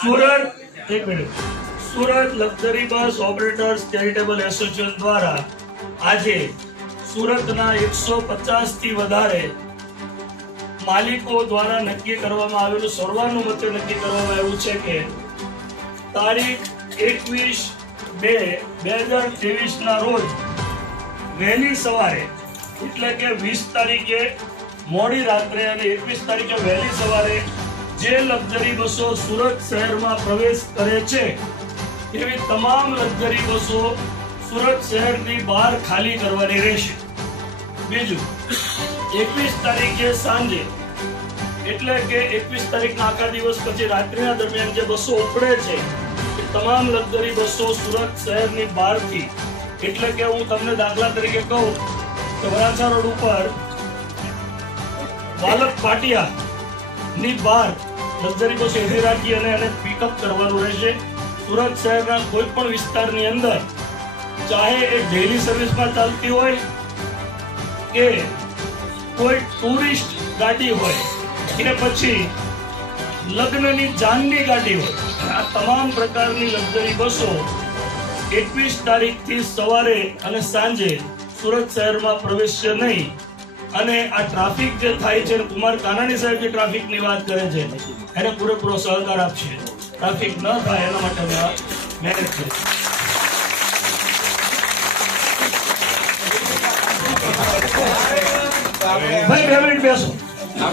Surat luxury bus operators charitable association દ્વારા આજે સુરતના 150 થી વધારે માલિકો દ્વારા નક્કી કરવામાં આવેલું સર્વાનુમતે નક્કી કરવામાં આવ્યું છે કે તારીખ 21/2/2023 ના રોજ વહેલી સવારે એટલે કે 20 તારીખે મોડી રાત્રે અને 21 તારીખે વહેલી સવારે જે લક્ઝરી બસો સુરત શહેરમાં પ્રવેશ કરે છે એવી તમામ લક્ઝરી બસો સુરત શહેરની બહાર ખાલી કરવાની રહેશે। બીજું 21 તારીખે સાંજે એટલે કે 21 તારીખના આખા દિવસ પછી રાત્રિના દરમિયાન જે બસો ઉપડે છે એ તમામ લક્ઝરી બસો સુરત શહેરની બહારથી એટલે કે હું તમને દાખલા તરીકે કહું તો વરાછા રોડ ઉપર વાલક પાટિયા ની બહાર લક્ઝરી બસ ઊભી રાખી અને એને પિકઅપ કરવાનું રહેશે। સુરત શહેરના કોઈ પણ વિસ્તારની અંદર ચાહે એ ડેલી સર્વિસમાં ચાલતી હોય કે કોઈ ટુરિસ્ટ ગાડી હોય કે પછી લગ્નની જાનની ગાડી હોય, આ તમામ પ્રકારની લક્ઝરી બસો 21 તારીખથી સવારે અને સાંજે સુરત શહેરમાં પ્રવેશશે નહીં। અને આ ટ્રાફિક જે થાય છે, કુમાર કાનાણી સાહેબ જે ટ્રાફિકની વાત કરે છે એને પૂરેપૂરો સહકાર આપશે, ટ્રાફિક ન થાય એના માટે મહેનત કરીશું। ભાઈ 2 મિનિટ બેસો।